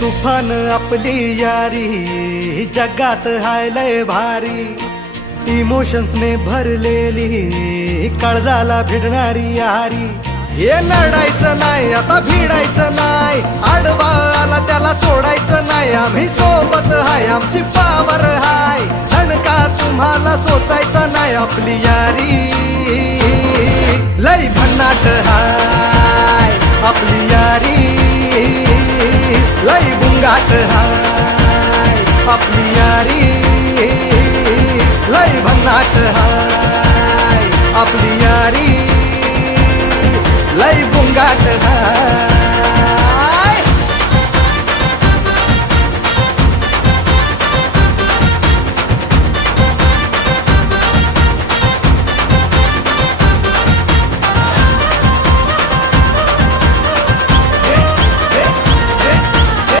तुफान आपली यारी जगात हाय लय भारी, इमोशन्स ने भरलेली काळजाला भिडणारी यारी. हे लढायचं नाही आता भिडायचं नाही, आडवा आला त्याला सोडायचं नाही. आम्ही सोबत हाय आमची पावर हाय, धणका तुम्हाला सोसायचा नाही. आपली यारी लय भन्नाट हाय, आपली यारी लय बुंगाट हाय. आपली यारी लय भन्नाट हाय, आपली यारी लय बुंगाट हाय.